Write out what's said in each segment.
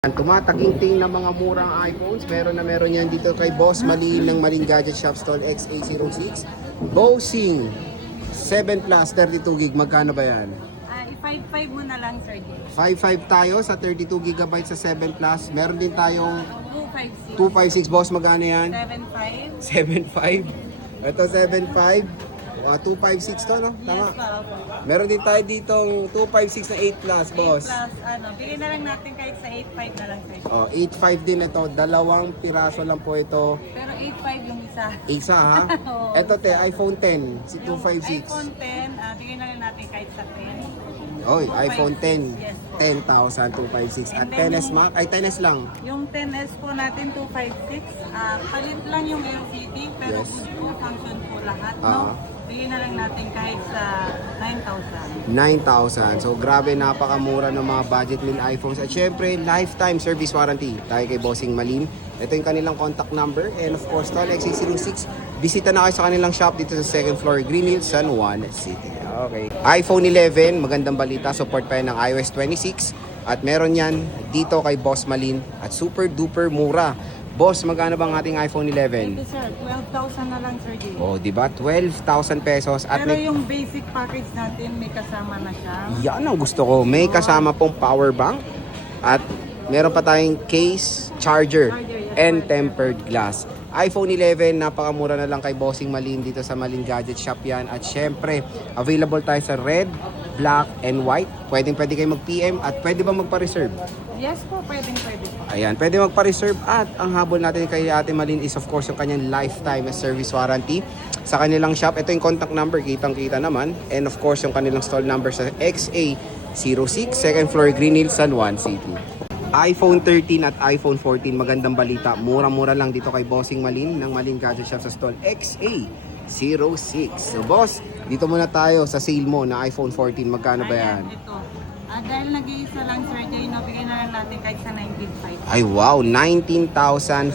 Tumataginting na mga murang iPhones. Meron yan dito kay Boss Malin ng Malin Gadget Shop Stall XA06. Bosing 7 Plus 32 gig. Magkano ba yan? I-55 mo na lang, sir. 5.5 tayo sa 32 GB sa 7 Plus. Meron din tayong 256. 256. Boss, magkano yan? 75. 7.5. Ito 7.5. 256 to, no? Tama. Yes, pa. Meron din tayo ditong 256 na 8 Plus, boss. 8 plus, bigyan na lang natin kahit sa 85 na lang, sir. 8.5 din ito. Dalawang piraso lang po ito. Pero 85 yung isa. Isa ha? Oo. Ito te, iPhone 10, si Yung 256. iPhone 10, bigyan na lang natin kahit sa 10. Oy, iPhone 10, Yes. 10,000, 256. At And then 10s Max, ay 10s lang. Yung 10S po natin, 256. Palit lang yung LCD, pero Yes. good po function po lahat, Ah. no? Bigyan na lang natin kahit sa 9,000. 9,000. So grabe, napakamura ng mga budget meal iPhones. At syempre, lifetime service warranty. Tayo kay Bossing Malin. Ito yung kanilang contact number. And of course, Stall XA06. Bisita na kayo sa kanilang shop dito sa 2nd floor, Green Hills, San Juan City. Okay. iPhone 11, magandang balita. Support pa yan ng iOS 26. At meron yan dito kay Boss Malin. At super duper mura. Boss, magkano bang ating iPhone 11? Ito, sir, 12,000 na lang, sir. Jay. Oh, di ba? 12,000 pesos. At Pero may, yung basic package natin, may kasama na siya. yan ang gusto ko. May kasama pong power bank. At meron pa tayong case, charger, and tempered glass. iPhone 11, napakamura na lang kay Bossing Malin dito sa Malin Gadget Shop yan. At syempre, available tayo sa red, black, and white. Pwede kayo mag-PM at pwede ba magpa-reserve? Yes po, pwede po. Ayan, pwede magpa-reserve at ang habol natin kay Ate Malin is of course yung kanyang lifetime service warranty sa kanilang shop. Ito yung contact number, kitang-kita naman. And of course yung kanilang stall number sa XA06, 2nd floor, Green Hills, San Juan City. iPhone 13 at iPhone 14, magandang balita. Mura-mura lang dito kay Bossing Malin ng Malin Gadget Shop sa stall XA06. So boss, dito muna tayo sa sale mo na iPhone 14. Magkano ba yan? Ayan, ito. Dahil nag-iisa lang, sir, Jay, no, bigyan na lang natin kahit sa 19,500. Ay wow, 19,500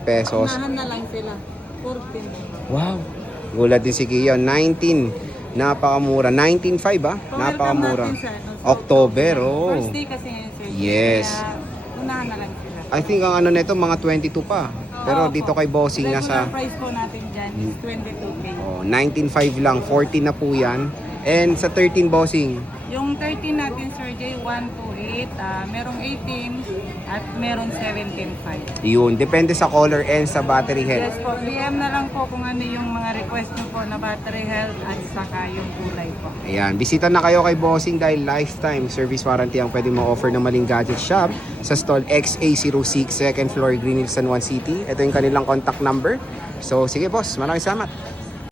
pesos. Unahan na lang sila. 14. Wow. Gulat din si Kiyo. 19. Napakamura. 19.5 ah. Napakamura. Welcome natin sa, October, oh. First day kasi ngayon, sir. Yes. Kaya, unahan na lang sila. I think ang ano nito mga 22 pa. Pero Oo dito po. kay Bossing Regular nasa price po natin dyan is 22K. 19.5 lang. 14 na po yan. And sa 13 Bossing, Yung 13 natin, Sir Jay, 128, merong 18 at merong 17.5. yun. Depende sa color and sa battery health. Yes po, PM na lang po kung ano yung mga request nyo po na battery health at saka yung kulay po. Ayan, bisita na kayo kay Bossing dahil lifetime service warranty ang pwede mo-offer ng Malin Gadget Shop sa stall XA06, 2nd floor, Green Hills, San Juan City. Ito yung kanilang contact number. So, sige boss, maraming salamat.